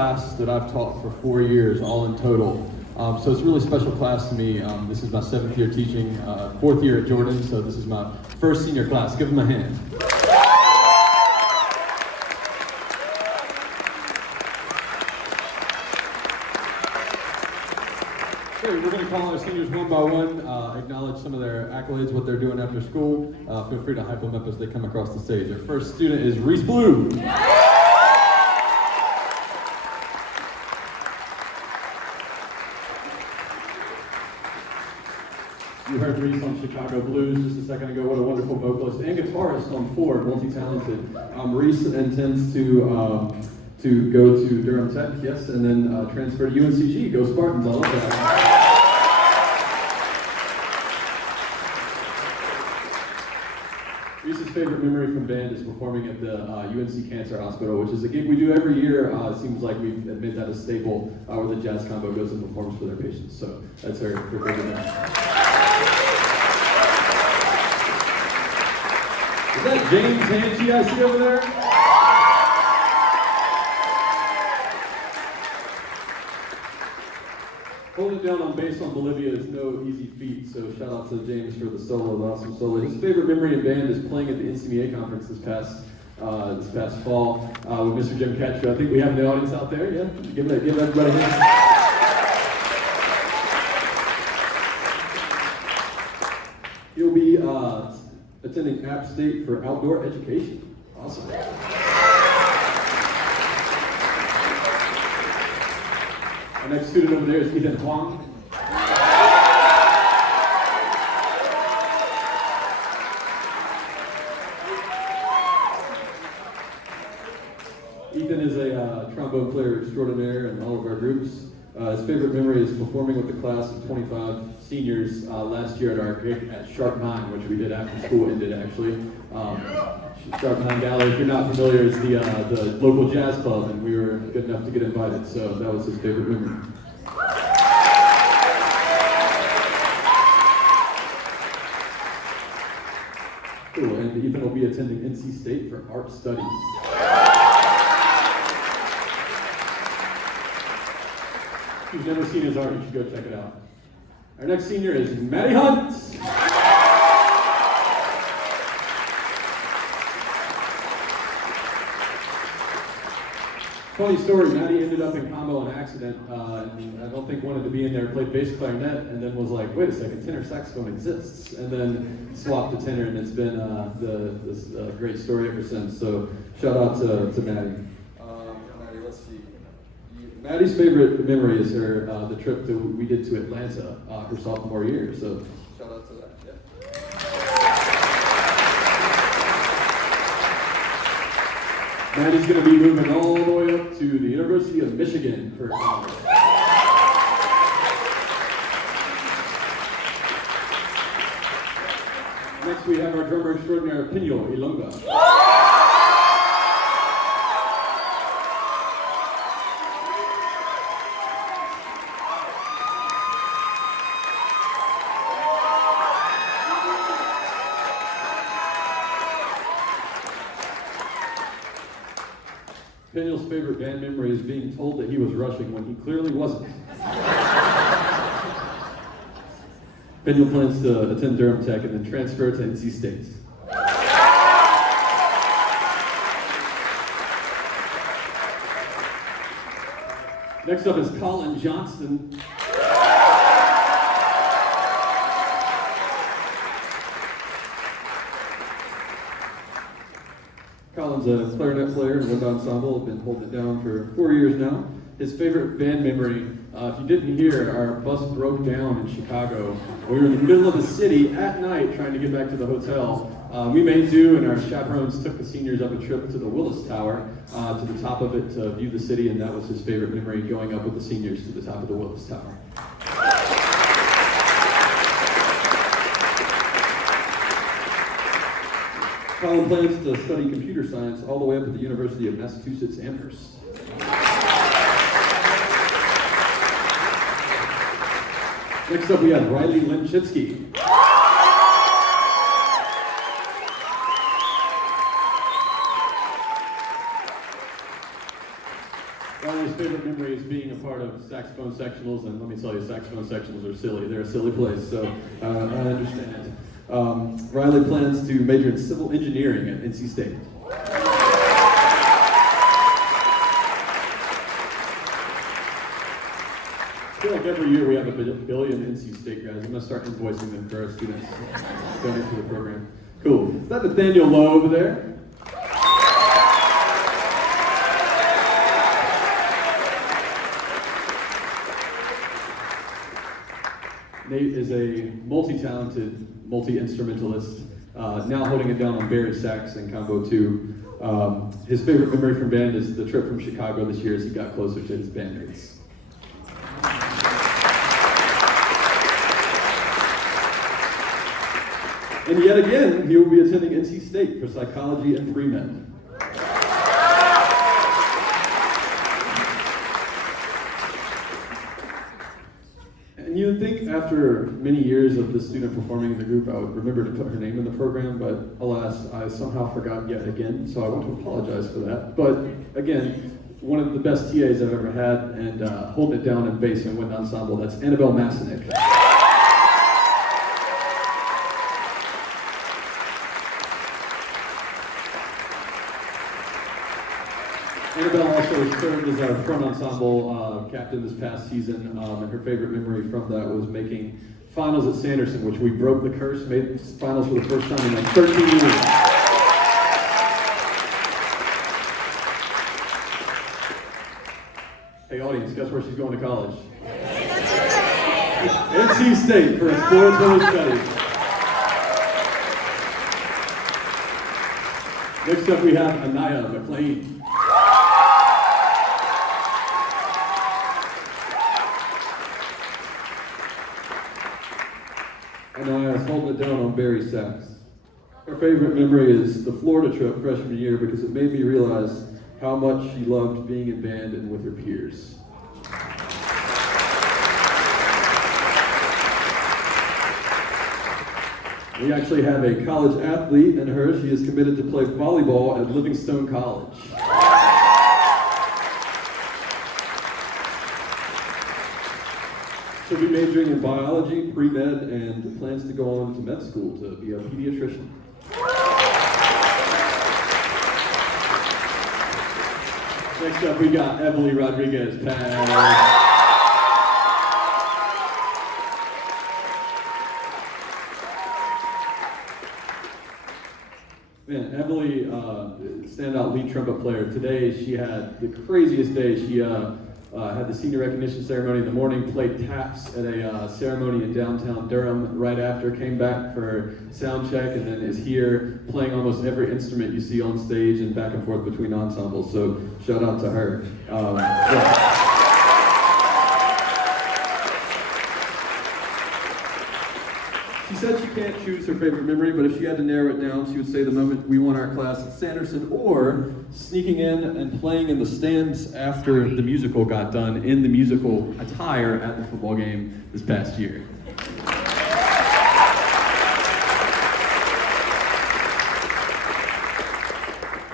Class that I've taught for 4 years, all in total. So it's a really special class to me. This is my 7th year teaching, 4th year at Jordan, so this is my first senior class. Give them a hand. We're going to call our seniors one by one, acknowledge some of their accolades, what they're doing after school. Feel free to hype them up as they come across the stage. Our first student is Reese Blue. You heard Reese on Chicago Blues just a second ago. What a wonderful vocalist and guitarist on Ford, multi-talented. Reese intends to go to Durham Tech, yes, and then transfer to UNCG. Go Spartans! I love that. Reese's favorite memory from band is performing at the UNC Cancer Hospital, which is a gig we do every year. It seems like we've made that a staple where the jazz combo goes and performs for their patients. So that's her favorite memory. Is that James Hanchey I see over there? Holding down on bass on Bolivia is no easy feat, so shout out to James for the solo, the awesome solo. His favorite memory in band is playing at the NCMEA conference this past fall with Mr. Jim Ketchum. I think we have the audience out there, yeah? Give everybody a hand. He'll be attending App State for outdoor education. Awesome. Our next student over there is Ethan Huang. Ethan is a trombone player extraordinaire in all of our groups. His favorite memory is performing with the class of 25 seniors last year at our gig at Sharp 9, which we did after school ended, actually. Sharp 9 Gala, if you're not familiar, is the local jazz club, and we were good enough to get invited, so that was his favorite memory. Cool, and Ethan will be attending NC State for art studies. If you've never seen his art, you should go check it out. Our next senior is Maddie Hunt. Funny story, Maddie ended up in combo on accident, and I don't think wanted to be in there, played bass clarinet, and then was like, wait a second, tenor saxophone exists, and then swapped to tenor, and it's been this great story ever since, so shout out to Maddie. Maddie, let's see. Maddie's favorite memory is her the trip we did to Atlanta her sophomore year, so shout out to that. Yeah. Maddie's going to be moving all the way up to the University of Michigan for college. Next we have our drummer extraordinaire, Pino Ilunga. Pino's favorite band memory is being told that he was rushing when he clearly wasn't. Pino plans to attend Durham Tech and then transfer to NC State. Next up is Colin Johnston. Colin's a clarinet player in wind ensemble, been holding it down for 4 years now. His favorite band memory, if you didn't hear, our bus broke down in Chicago. We were in the middle of the city at night trying to get back to the hotel. We made do, and our chaperones took the seniors up a trip to the Willis Tower, to the top of it to view the city, and that was his favorite memory, going up with the seniors to the top of the Willis Tower. Colin plans to study computer science all the way up at the University of Massachusetts Amherst. Next up we have Riley Lemchitsky. Riley's favorite favorite memory is being a part of saxophone sectionals, and let me tell you, saxophone sectionals are silly. They're a silly place, so I understand. Riley plans to major in civil engineering at NC State. I feel like every year we have a billion NC State guys. I'm going to start invoicing them for our students going into the program. Cool. Is that Nathaniel Lowe over there? Nate is a multi-talented, multi-instrumentalist, now holding it down on Barry sax and combo 2. His favorite memory from band is the trip from Chicago this year as he got closer to his bandmates. And yet again, he will be attending NC State for psychology and pre-med. And you would think after many years of this student performing in the group, I would remember to put her name in the program, but alas, I somehow forgot yet again, so I want to apologize for that. But again, one of the best TAs I've ever had, and holding it down in bass and wind ensemble, that's Annabelle Masinick. Annabelle also served as our front ensemble captain this past season, and her favorite memory from that was making finals at Sanderson, which we broke the curse, made finals for the first time in like 13 years. Hey audience, guess where she's going to college? NC State for exploratory studies. Next up we have Anaya McLean. Anaya is holding it down on Barry sax. Her favorite memory is the Florida trip freshman year because it made me realize how much she loved being in band and with her peers. We actually have a college athlete in her. She is committed to play volleyball at Livingstone College. She'll be majoring in biology, pre-med, and plans to go on to med school to be a pediatrician. Next up, we got Emily Rodriguez. Man, Emily, standout lead trumpet player. Today, she had the craziest day. She had the senior recognition ceremony in the morning, played taps at a ceremony in downtown Durham right after, came back for sound check, and then is here playing almost every instrument you see on stage and back and forth between ensembles. So shout out to her. Yeah. She said she can't choose her favorite memory, but if she had to narrow it down, she would say the moment we won our class at Sanderson, or sneaking in and playing in the stands after the musical got done in the musical attire at the football game this past year.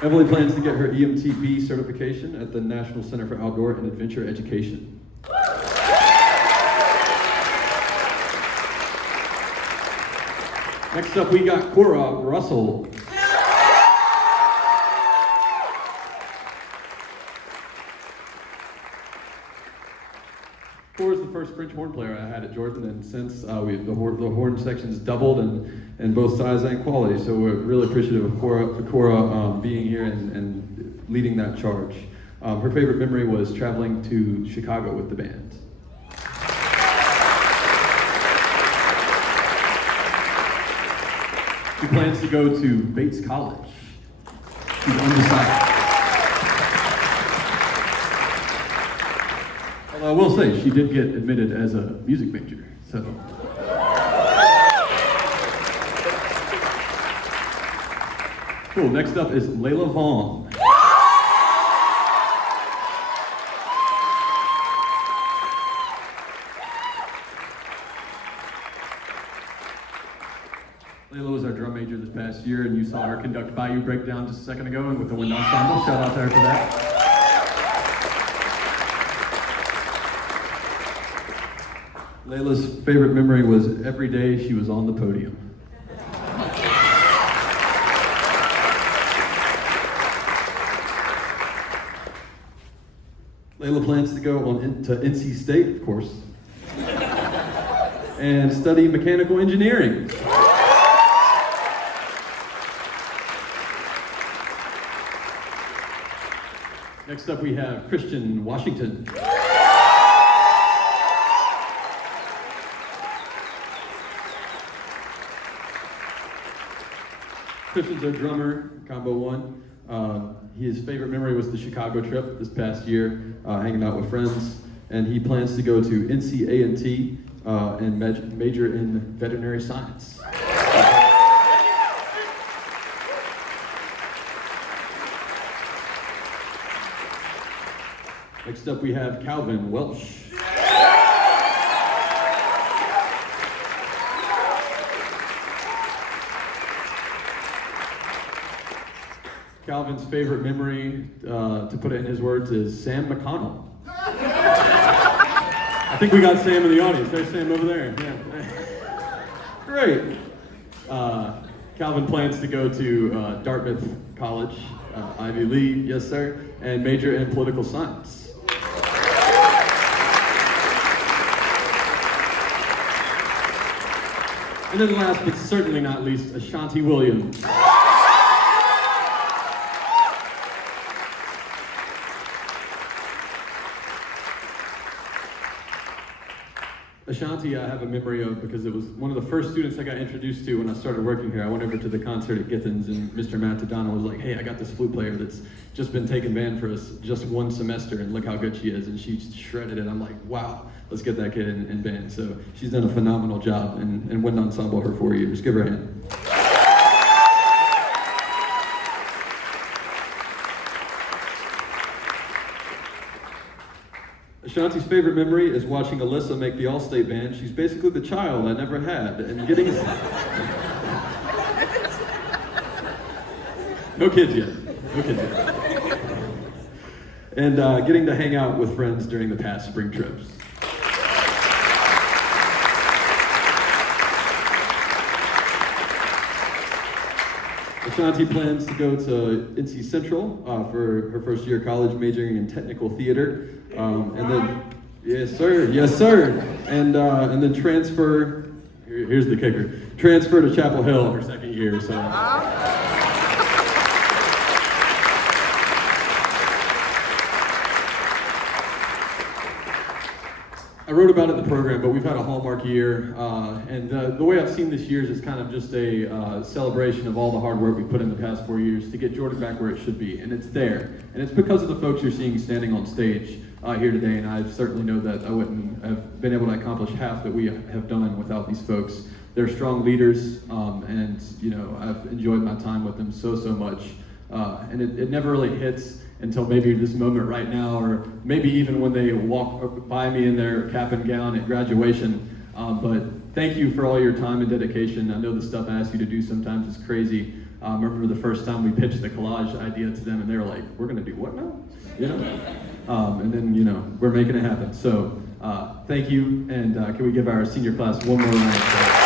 Emily plans to get her EMTB certification at the National Center for Outdoor and Adventure Education. Next up, we got Cora Russell. Cora's the first French horn player I had at Jordan, and since the horn section's doubled in both size and quality, so we're really appreciative of Cora being here and leading that charge. Her favorite memory was traveling to Chicago with the band. She plans to go to Bates College. She's undecided. Although I will say, she did get admitted as a music major, so. Cool, next up is Layla Vaughn. Layla was our drum major this past year, and you saw her conduct Bayou Breakdown just a second ago, and with the wind ensemble. Shout out to her for that. Layla's favorite memory was every day she was on the podium. Layla plans to go to NC State, of course, and study mechanical engineering. Next up we have Christian Washington. Christian's our drummer, combo one. His favorite memory was the Chicago trip this past year, hanging out with friends, and he plans to go to NC A&T and major in veterinary science. Next up we have Calvin Welsh. Calvin's favorite memory, to put it in his words, is Sam McConnell. I think we got Sam in the audience. There's Sam over there. Yeah. Great. Calvin plans to go to Dartmouth College, Ivy League, yes sir, and major in political science. And then last but certainly not least, Ashanti Williams. Ashanti, I have a memory of because it was one of the first students I got introduced to when I started working here. I went over to the concert at Githens and Mr. Matt Tadano was like, hey, I got this flute player that's just been taking band for us just one semester and look how good she is. And she shredded it. I'm like, wow, let's get that kid in band. So she's done a phenomenal job and wind ensemble her 4 years. Give her a hand. Ashanti's favorite memory is watching Alyssa make the All-State band. She's basically the child I never had, and getting... No kids yet. No kids yet. And getting to hang out with friends during the past spring trips. Ashanti plans to go to NC Central for her first year of college, majoring in technical theater, and then, yes sir, and then transfer. Here's the kicker: transfer to Chapel Hill her second year. So. I wrote about it in the program, but we've had a hallmark year, and the way I've seen this year is kind of just a celebration of all the hard work we put in the past 4 years to get Jordan back where it should be, and it's there. And it's because of the folks you're seeing standing on stage here today, and I certainly know that I wouldn't have been able to accomplish half that we have done without these folks. They're strong leaders, and you know, I've enjoyed my time with them so much, and it never really hits until maybe this moment right now, or maybe even when they walk by me in their cap and gown at graduation. But thank you for all your time and dedication. I know the stuff I ask you to do sometimes is crazy. I remember the first time we pitched the collage idea to them and they were like, we're gonna do what now? You know? And then, you know, we're making it happen. So thank you, and can we give our senior class one more round of applause?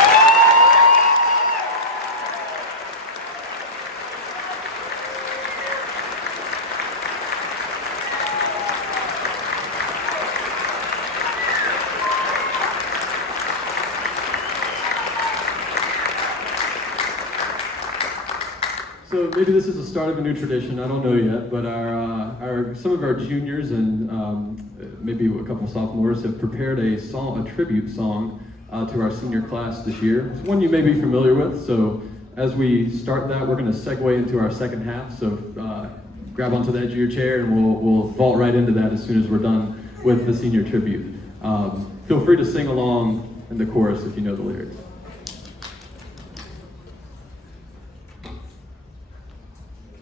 So maybe this is the start of a new tradition, I don't know yet, but some of our juniors and maybe a couple sophomores have prepared a tribute song to our senior class this year. It's one you may be familiar with, so as we start that, we're gonna segue into our second half, so grab onto the edge of your chair and we'll vault right into that as soon as we're done with the senior tribute. Feel free to sing along in the chorus if you know the lyrics.